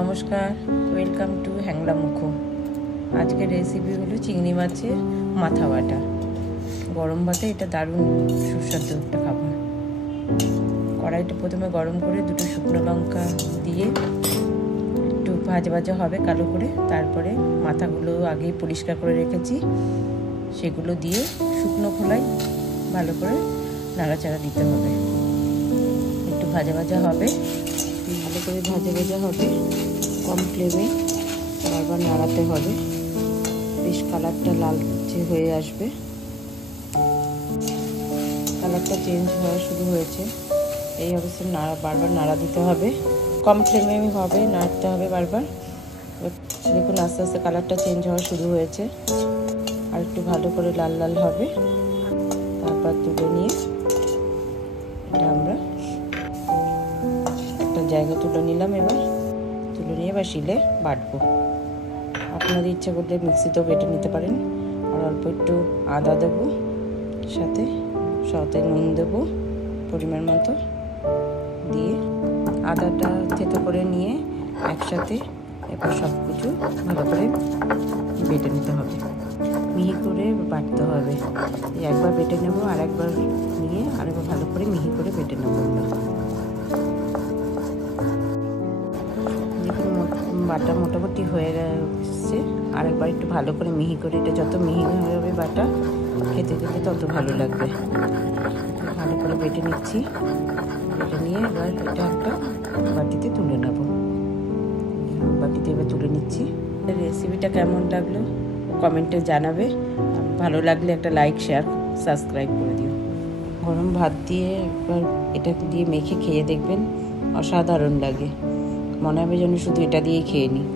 নমস্কার, welcome to হ্যাংলা মুখো। আজকের recipe হলো চিংড়ি মাছের মাথা বাটা। গরম ভাতে এটা দারুণ সুস্বাদু একটা খাবার। কড়াইটা প্রথমে গরম করে দুটো শুকনো লঙ্কা দিয়ে একটু ভাজা ভাজা হবে কালো করে। তারপরে মাথাগুলো আগেই পরিষ্কার করে রেখেছি, সেগুলো দিয়ে শুকনো খোলায় ভালো করে নাড়াচাড়া দিতে হবে। একটু ভাজা ভাজা হবে, ভালো করে ভাজা ভাজা হবে, কম ফ্লেমে বারবার নাড়াতে হবে। বেশ কালারটা লালচে হয়ে আসবে, কালারটা চেঞ্জ হওয়া শুরু হয়েছে। এই অবস্থায় বারবার নাড়া দিতে হবে, কম ফ্লেমে হবে, নাড়তে হবে বারবার। দেখুন আস্তে আস্তে কালারটা চেঞ্জ হওয়া শুরু হয়েছে, আর একটু ভালো করে লাল লাল হবে। তারপর তুলে নিয়ে এটা আমরা একটা জায়গা তুলে নিলাম। এবার তুলে নিয়ে এবার শিলে বাটবো। আপনাদের ইচ্ছা করলে মিক্সিতেও বেটে নিতে পারেন। আর অল্প একটু আদা দেবো, সাথে নুন দেবো পরিমাণ মতো, দিয়ে আদাটা থেতো করে নিয়ে একসাথে এবার সব কিছু ভালো করে বেটে নিতে হবে, মিহি করে বাটতে হবে। একবার বেটে নেবো, আর একবার নিয়ে আরেকবার ভালো করে মিহি করে বেটে নেবো। দেখুন বাটা মোটামুটি হয়ে গেছে। আরেকবার একটু ভালো করে মিহি করে, এটা যত মিহি হবে বাটা খেতে খেতে তত ভালো লাগবে। ভালো করে বেটে নিচ্ছি, বেটে নিয়ে এবার এটা একটা বাটিতে তুলে নেব। বাটিতে এবার তুলে নিচ্ছি। রেসিপিটা কেমন লাগলো কমেন্টে জানাবে। ভালো লাগলে একটা লাইক, শেয়ার, সাবস্ক্রাইব করে দিও। গরম ভাত দিয়ে একবার এটা দিয়ে মেখে খেয়ে দেখবেন, অসাধারণ লাগে। মনে হবে যেন শুধু এটা দিয়েই খেয়ে নিই।